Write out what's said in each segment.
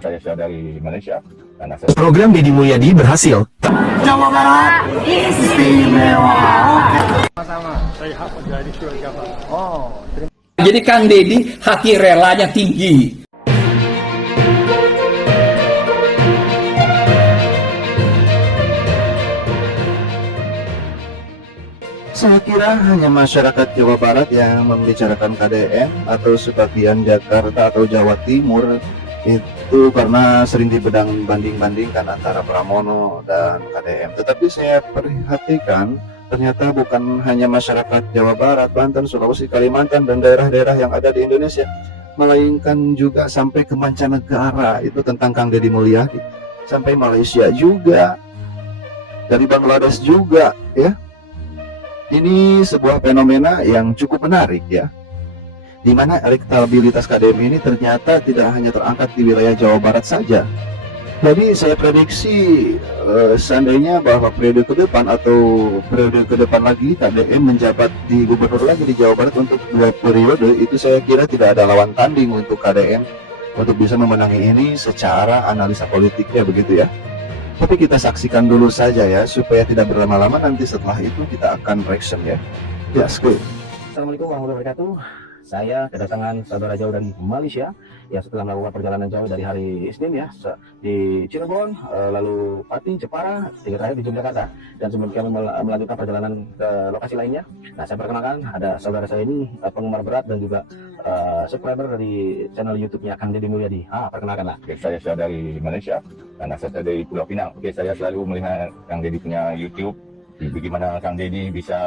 Saya dari Malaysia. Program Deddy Mulyadi berhasil. Jawa Barat istimewa. Sama-sama, saya hak menjadi keluarga Pak. Jadi Kang Deddy hati relanya tinggi. Saya kira hanya masyarakat Jawa Barat yang membicarakan KDM atau sebagian Jakarta atau Jawa Timur itu karena sering dibanding-bandingkan antara Pramono dan KDM. Tetapi saya perhatikan ternyata bukan hanya masyarakat Jawa Barat, Banten, Sulawesi, Kalimantan, dan daerah-daerah yang ada di Indonesia, melainkan juga sampai ke mancanegara itu tentang Kang Deddy Mulyadi, sampai Malaysia juga, dari Bangladesh juga, ya. Ini sebuah fenomena yang cukup menarik, ya, di mana elektabilitas KDM ini ternyata tidak hanya terangkat di wilayah Jawa Barat saja. Jadi saya prediksi seandainya bahwa periode ke depan atau periode ke depan lagi KDM menjabat di gubernur lagi di Jawa Barat untuk 2 periode, itu saya kira tidak ada lawan tanding untuk KDM untuk bisa memenangi ini secara analisa politiknya, begitu ya. Tapi kita saksikan dulu saja ya, supaya tidak berlama-lama, nanti setelah itu kita akan reaction ya. Yes, good. Assalamualaikum warahmatullahi wabarakatuh. Saya kedatangan saudara jauh dari Malaysia ya, setelah melakukan perjalanan jauh dari hari Isnin ya di Cirebon, lalu Pati, Jepara, hingga terakhir di Yogyakarta, dan sebelum kami melanjutkan perjalanan ke lokasi lainnya. Nah, saya perkenalkan ada saudara saya ini penggemar berat dan juga subscriber dari channel YouTube-nya Kang Deddy Mulyadi. Perkenalkanlah. Oke, saya dari Malaysia, dan saya dari Pulau Pinang. Oke, saya selalu melihat Kang Deddy punya YouTube, bagaimana Kang Deddy bisa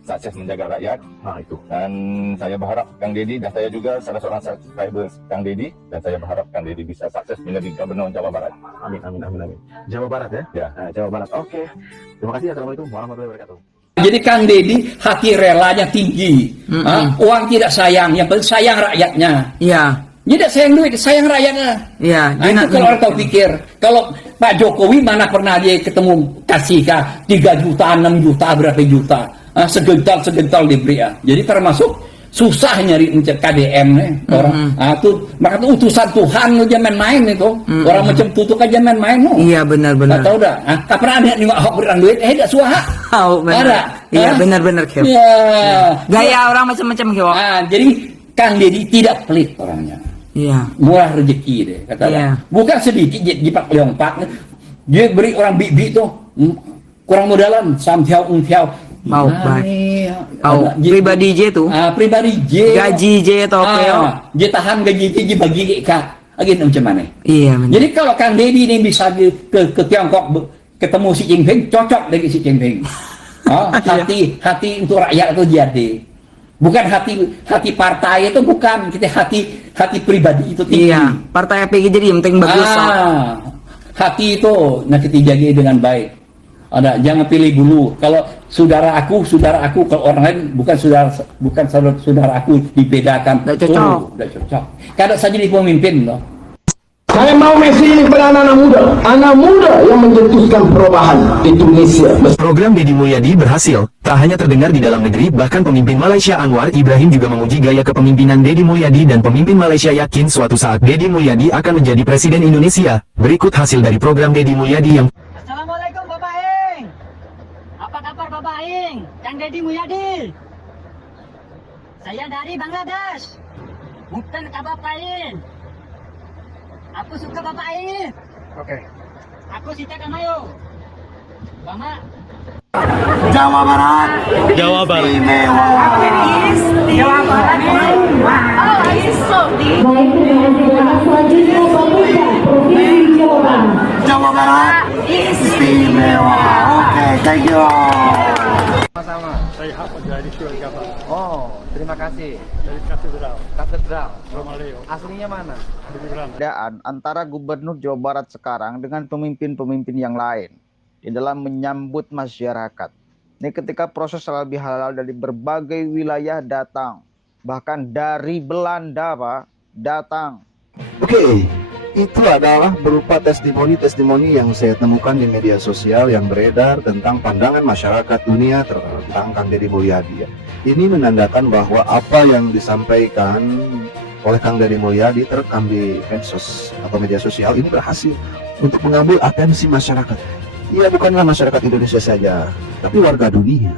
sukses menjaga rakyat. Itu. Dan saya berharap Kang Deddy, dan saya juga salah seorang subscriber Kang Deddy, dan saya berharap Kang Deddy bisa sukses menjadi gubernur Jawa Barat. Amin, amin, amin, amin. Jawa Barat ya? Ya. Jawa Barat. Oke. Terima kasih. Assalamualaikum warahmatullahi wabarakatuh. Jadi Kang Deddy hati relanya tinggi. Uang tidak sayang, yang penting sayang rakyatnya. Iya. Tidak sayang duit, sayang rakyatnya. Iya. Nah, itu kalau orang tahu pikir, kalau Pak Jokowi mana pernah dia ketemu kasih 3 juta, 6 juta, berapa juta, segental diberi ya. Jadi termasuk susah nyari KDM nih orang. Itu maka itu utusan Tuhan lu jangan main itu. Orang macam tutuk aja main-main. Iya, benar-benar. Tahu dah. Kapan ada nih hak berang duit? Dak suah. Tahu benar. Ada. Iya, benar-benar Kev. Iya. Gaya orang macam-macam Kev. Jadi Kang Deddy tidak pelit orangnya. Iya. Murah rezeki deh kata. Iya. Bukan sedikit jipak leongpak. Dia beri orang bibi tuh kurang modalan samtiau ungtiau. Mau baik. Pribadi J tuh. Pribadi J. Gaji J atau J tahan gaji J bagi Kak. Lagi macam mana? Iya benar. Jadi kalau Kang Deddy ini bisa ke Tiongkok ketemu Xi Jinping, cocok dengan Xi Jinping. Hati untuk rakyat itu jadi. Bukan hati partai itu, bukan, kita hati pribadi itu tinggi. Iya, partai APG jadi yang penting bagus. Hati itu kita jaga dengan baik. Jangan pilih dulu. Kalau saudara aku, kalau orang lain bukan saudara aku, dibedakan. Tidak cocok. Tidak cocok. Kadang saja di pemimpin loh. Saya mau Messi ini pada anak muda yang mencetuskan perubahan di Indonesia. Program Deddy Mulyadi berhasil. Tak hanya terdengar di dalam negeri, bahkan pemimpin Malaysia Anwar Ibrahim juga memuji gaya kepemimpinan Deddy Mulyadi, dan pemimpin Malaysia yakin suatu saat Deddy Mulyadi akan menjadi presiden Indonesia. Berikut hasil dari program Deddy Mulyadi yang Assalamualaikum Bapak Ing. Apa kabar Bapak Ing? Kang Deddy Mulyadi. Saya dari Bangladesh. Bukan kabar Bapak Ing. Aku suka Bapak Ing. Oke. Aku Sita Kamayo. Mama. Jawa Barat Jawa Barat. istimewa. Jawa Barat. Jawa Barat istimewa. Oke, thank you. Sama-sama, saya hak menjadi keluarga Pak. Terima kasih. Dari katedral Romaleo. Aslinya mana? dari Belanda. Perbedaan antara gubernur Jawa Barat sekarang dengan pemimpin-pemimpin yang lain di dalam menyambut masyarakat. Ini ketika proses halal bihalal dari berbagai wilayah datang, bahkan dari Belanda Pak datang. Oke, itu adalah berupa testimoni-testimoni yang saya temukan di media sosial yang beredar tentang pandangan masyarakat dunia tentang Kang Deddy Mulyadi. Ini menandakan bahwa apa yang disampaikan oleh Kang Deddy Mulyadi terekam di medsos atau media sosial ini berhasil untuk mengambil atensi masyarakat. Iya, bukanlah masyarakat Indonesia saja, tapi warga dunia.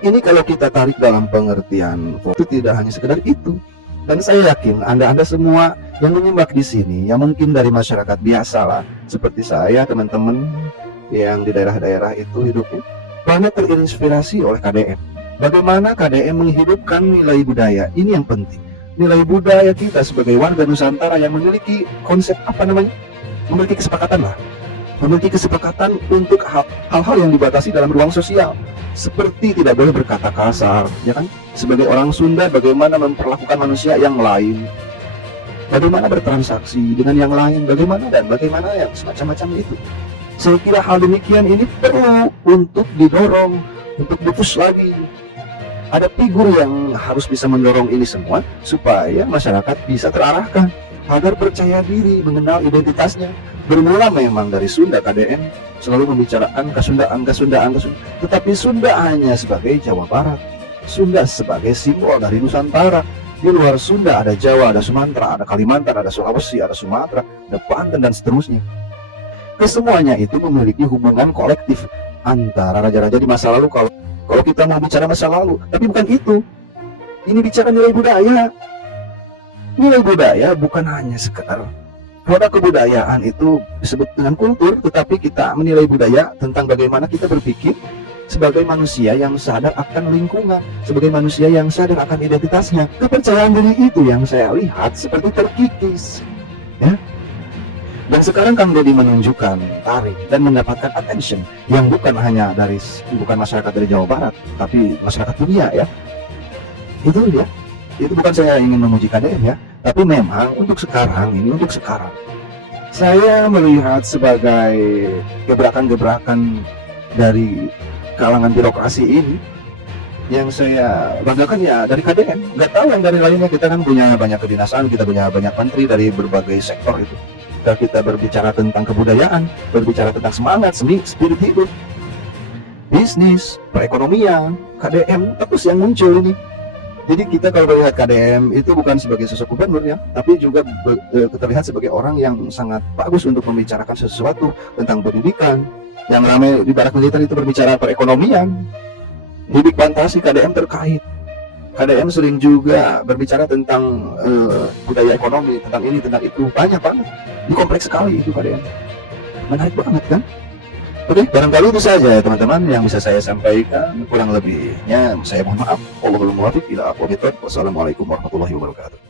Ini kalau kita tarik dalam pengertian itu tidak hanya sekedar itu. Dan saya yakin Anda semua yang menyimak di sini, yang mungkin dari masyarakat biasa lah, seperti saya, teman-teman yang di daerah-daerah itu hidupnya, banyak terinspirasi oleh KDM. Bagaimana KDM menghidupkan nilai budaya, ini yang penting. Nilai budaya kita sebagai warga Nusantara yang memiliki konsep memiliki kesepakatan lah. Memiliki kesepakatan untuk hal-hal yang dibatasi dalam ruang sosial, seperti tidak boleh berkata kasar, ya kan? Sebagai orang Sunda, bagaimana memperlakukan manusia yang lain, bagaimana bertransaksi dengan yang lain, bagaimana yang semacam-macam itu. Saya kira hal demikian ini perlu untuk didorong, untuk dipush lagi. Ada figur yang harus bisa mendorong ini semua supaya masyarakat bisa terarahkan agar percaya diri, mengenal identitasnya. Bermula memang dari Sunda, KDM selalu membicarakan kesundaan. Tetapi Sunda hanya sebagai Jawa Barat. Sunda sebagai simbol dari Nusantara. Di luar Sunda ada Jawa, ada Sumatera, ada Kalimantan, ada Sulawesi, ada Sumatera, ada Banten, dan seterusnya. Kesemuanya itu memiliki hubungan kolektif antara raja-raja di masa lalu. Kalau kita mau bicara masa lalu, tapi bukan itu. Ini bicara nilai budaya. Nilai budaya bukan hanya sekedar produk kebudayaan itu disebut dengan kultur, tetapi kita menilai budaya tentang bagaimana kita berpikir sebagai manusia yang sadar akan lingkungan, sebagai manusia yang sadar akan identitasnya. Kepercayaan diri itu yang saya lihat seperti terkikis, ya. Dan sekarang Kang Deddy menunjukkan tarik dan mendapatkan attention yang bukan hanya bukan masyarakat dari Jawa Barat, tapi masyarakat dunia, ya. Itu dia. Itu bukan saya ingin memuji KDM, ya, tapi memang untuk sekarang saya melihat sebagai gebrakan-gebrakan dari kalangan birokrasi ini yang saya banggakan ya dari KDM. Nggak tahu yang dari lainnya, kita kan punya banyak kedinasan, kita punya banyak menteri dari berbagai sektor itu. Kita berbicara tentang kebudayaan, berbicara tentang semangat, seni, spirit hidup, bisnis, perekonomian, KDM terus yang muncul ini. Jadi kita kalau melihat KDM itu bukan sebagai sosok gubernur, ya, tapi juga terlihat sebagai orang yang sangat bagus untuk membicarakan sesuatu tentang pendidikan. Yang ramai di barak militer itu berbicara perekonomian. Hibik Bantasi KDM terkait. KDM sering juga berbicara tentang budaya ekonomi, tentang ini, tentang itu. Banyak banget. Ini kompleks sekali itu KDM. Menarik banget kan? Oke, barangkali itu saja ya teman-teman yang bisa saya sampaikan. Kurang lebihnya saya mohon maaf. Wallahul muwaffiq ila aqwamit thoriq. Wassalamualaikum warahmatullahi wabarakatuh.